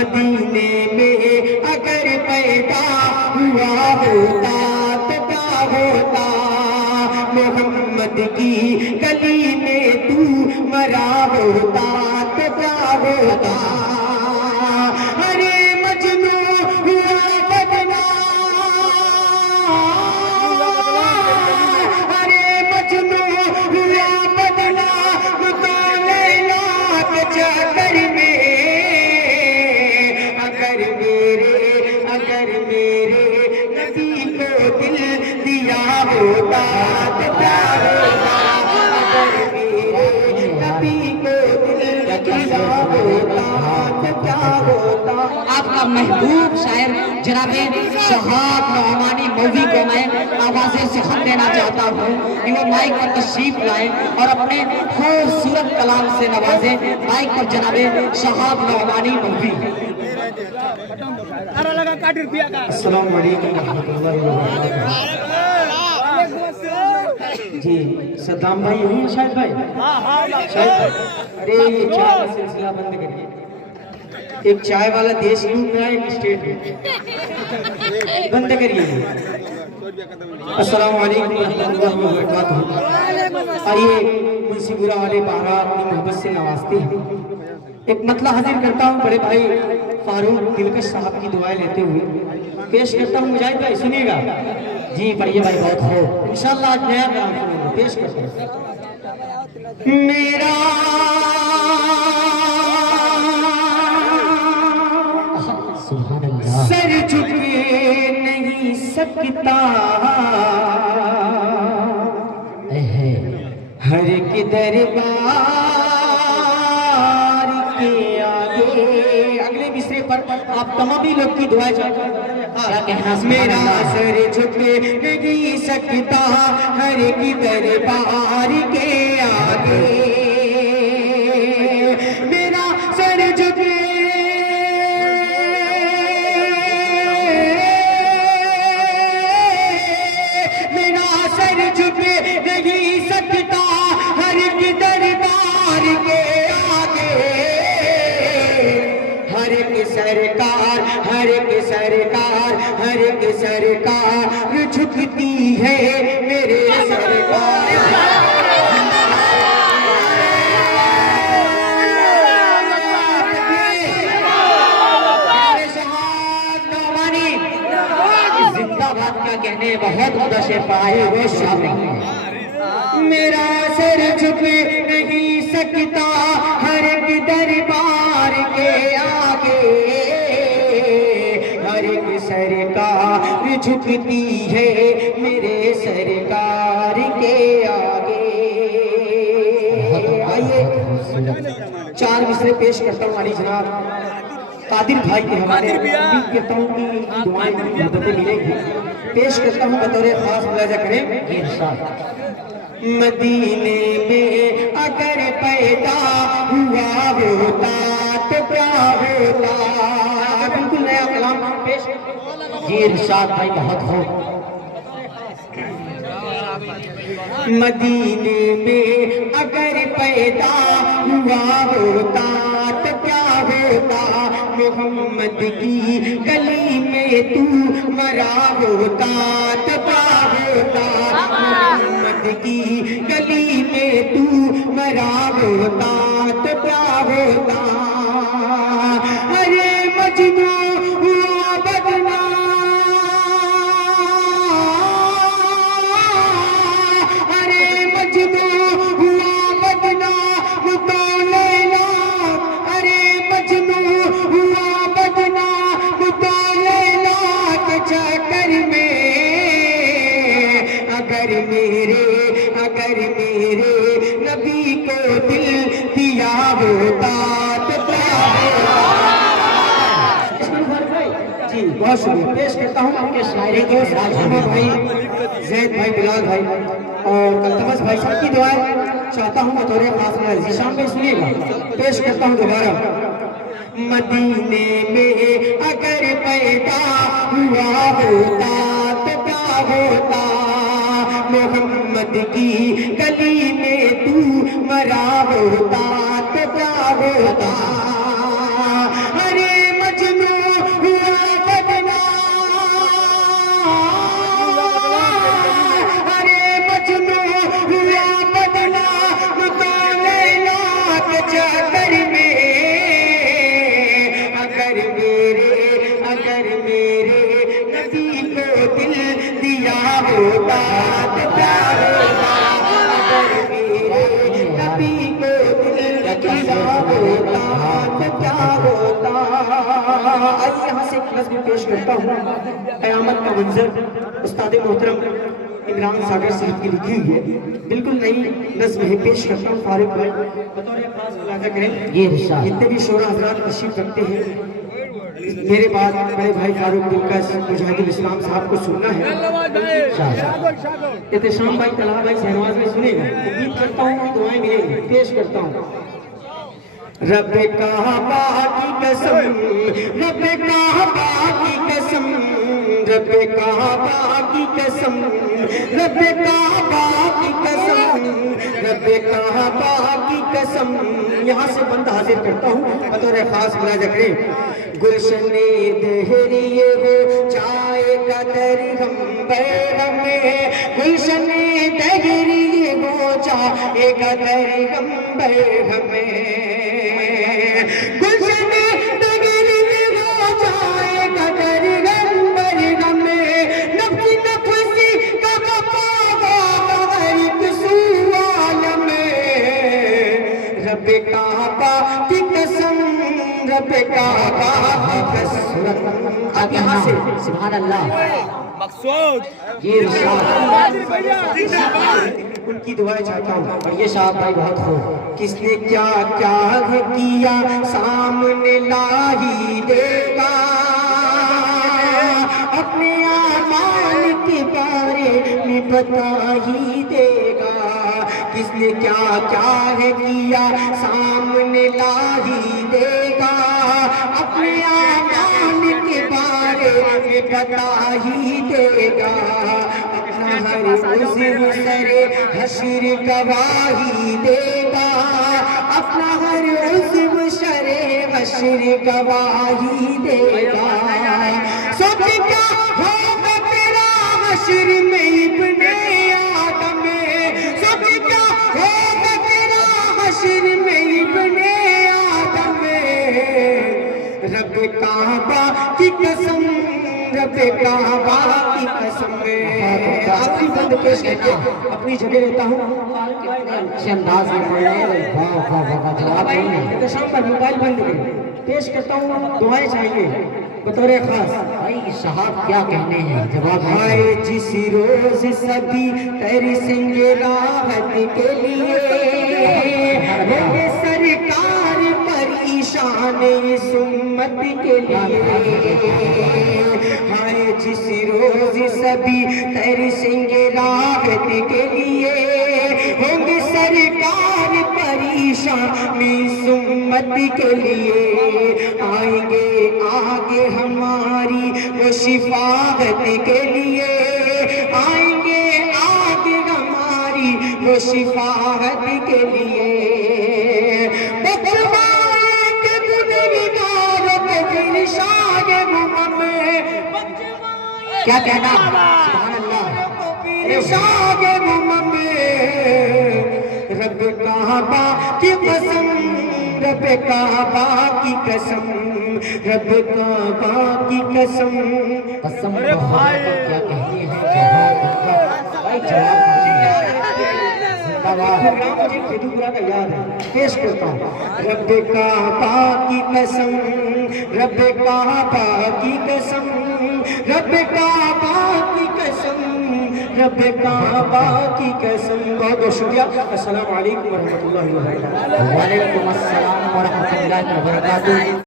मदीने में अगर पैदा हुआ होता तो क्या होता, मोहम्मद की गली में तू मरा होता तो क्या होता। अरे मजनू हुआ बदनाम, अरे मजनू हुआ बदनाम तो लैला के चक्कर में। अगर मेरे नबी को दिल दिया होता तो क्या होता, अगर मेरे नबी को दिल दिया होता तो क्या होता। आपका महबूब शायर जनाब शहाब नौमानी मौलवी को मैं आवाज़ें से खत देना चाहता हूँ कि वो माइक पर तशरीफ लाए और अपने खूबसूरत कलाम से नवाजे। माइक पर जनाब शहाब नौमानी मौलवी। अस्सलाम वालेकुम रहमतुल्लाहि व बरकातहू। जी सद्दाम भाई यही है शायद भाई, शायद भाई। अरे ये चाय का सिलसिला बंद करिए, एक चाय वाला देश लूट रहा है एक स्टेट में, बंद करिए। अस्सलाम वालेकुम रहमतुल्लाहि व बरकातहू। आइए मुंशीपुरा वाले बाहर अपनी मोहब्बत से नवाजते हैं। एक मतला हाजिर करता हूँ बड़े भाई फारूक दिलकश साहब की दुआएं लेते हुए पेश करता हूँ। मुजाहिद भाई सुनिएगा जी, पढ़िए भाई, बहुत हो इंशाअल्लाह आज नया काम पेश करते हैं। मेरा सर झुक नहीं सकता हर के दरबार के आगे। अगले मिसरे पर आप तमाम लोग की दुआ कहना। मेरा सर झुक नहीं सकता हर की दरबार के आगे, मेरा सर झुक नहीं सकता हर की दरबार के आगे। हर की सरकार, हर की सरकार, हर की सरकार झुकती है मेरे सरकार। जिंदाबाद का कहने बहुत ज्यादा से पाए वो शामिल। मेरा सर झुक नहीं सकता हर की दरबार के आगे, हर की सरकार झुकती है मेरे सरकार के आगे। आइए चार मिसरे पेश करता हूँ हमारी जनाब कादिर भाई के हमारे कीर्तनों की दुआएं मददें मिलेंगी। पेश करता हूँ बतौर खास मुलाजा करें। मदीने में अगर पैदा हुआ होता तो क्या होता। बिल्कुल नया कलाम पेश जी इरशाद भाई, बहुत हो। मदीने में अगर पैदा हुआ होता तो क्या होता, मोहम्मद की गली में तू मरा होता तो क्या होता, मोहम्मद की गली में तू मरा होता तो क्या होता। अरे मजनू हुआ बदनाम, अरे मजनू हुआ बदनाम तो लैला, अरे मजनू हुआ बदनाम तो लैला के चक्कर में। अगर मेरे नबी को दिल दिया होता तो क्या होता। जी बहुत शुक्रिया। पेश करता हूँ आपके शायरी को राजकुमार भाई, जैद भाई, बिलाल भाई और कलतमस भाई साहब की दुआएं चाहता हूँ बतौर खास जीशान में सुनिएगा। पेश करता हूँ दोबारा। मदीने में अगर पैदा हुआ होता तो क्या होता, मोहम्मद की गली में तू मरा होता तो क्या होता। अरे आइए यहाँ से एक नज़्म पेश करता हूँ। क़यामत का मंजर उस्ताद मोहतरम इमरान सागर साहब की लिखी हुई है, बिल्कुल नई नज़्म है। पेश करता हूँ फारूक भाई, बतौर खास मुलाज़ा करें। ये इरशाद। जितने भी शोरा हज़रात तशरीफ रखते हैं, मेरे बाद बड़े भाई फारूक दिलकश मुजाहिदुल इस्लाम साहब को सुनना है। एहतशाम भाई, तलहा भाई, शहनवाज भाई सुनेगा। उम्मीद करता हूँ कि दुआएं मिलेंगी। पेश करता हूँ। रब काबा की कसम, रब काबा की कसम, रब काबा की कसम, रब काबा की कसम, रब काबा की कसम। यहाँ से बंद हाजिर करता हूँ बतौर खास मुलाज़ा करें। गुलशने दहरिए हो जाएगा दरगम बैगमे, गुलशने दहरिए हो जाएगा दरगम बैगमे, गुलशने दहरिए हो जाएगा दरगम बैगमे, नफ्सी नफ्सी का बपावा हर एक सुआल में। रब काबा की कसम, रब काबा की कसम। अब यहाँ से सुभान अल्लाह। मकसूद ये इरशाद। उनकी दुआएं चाहता हूँ। और ये साहब भाई बहुत खूब। किसने क्या क्या है किया सामने ला ही देगा, अपने आमाल के बारे में बता ही देगा। किसने क्या क्या है किया सामने ला ही देगा, अपने आमाल के बारे में बता ही देगा। अपना हर उज़्र सरे हश्र गवाही देगा, अपना हर उज़्र सरे हश्र गवाही देगा। सोच क्या होगा तेरा हश्र में इब्ने आदम, सोच क्या होगा तेरा हश्र में इब्ने आदम। रब काबा की कसम, रब काबा की कसम। आखिरी बंद पेश करके अपनी जगह लेता हूँ। अच्छे अंदाज में बोल रहे हैं। वाह वाह वाह वाह, जवाब नहीं है। एहतशाम पर मोबाइल बंद करें। पेश करता हूँ, दुआएं चाहिए बतौर खास। भाई साहब क्या कहने हैं, जवाब नहीं है। हाय जिस रोज सभी तरसेंगे राहत के लिए, होंगे सरकार परेशान इस उम्मत के लिए। हाय जिस रोज सभी तरसेंगे राहत के लिए, होंगे सरकार परेशान इस उम्मत के लिए। आएंगे आगे हमारी वो शिफाअत के लिए, आएंगे आगे हमारी वो शिफाअत के लिए। बचवाएंगे गुनहगार को फिर शाये गुम में, क्या कहना। सुभान अल्लाह। फिर शाये गुम में। रब काबा की कसम, रब काबा की कसम, रब काबा की कसम। कसम बहुत क्या कहती है। भाई जवाब मुझे खेदुपुरा का याद है। पेश करता हूँ। रब काबा की कसम, रब काबा की कसम, रब काबा की कसम, रब काबा की कसम। बहुत बहुत शुक्रिया। अस्सलाम वालेकुम वरहमतुल्लाहि व बरकातुहू। वालेकुम अस्सलाम व रहमतुल्लाहि व बरकातुहू।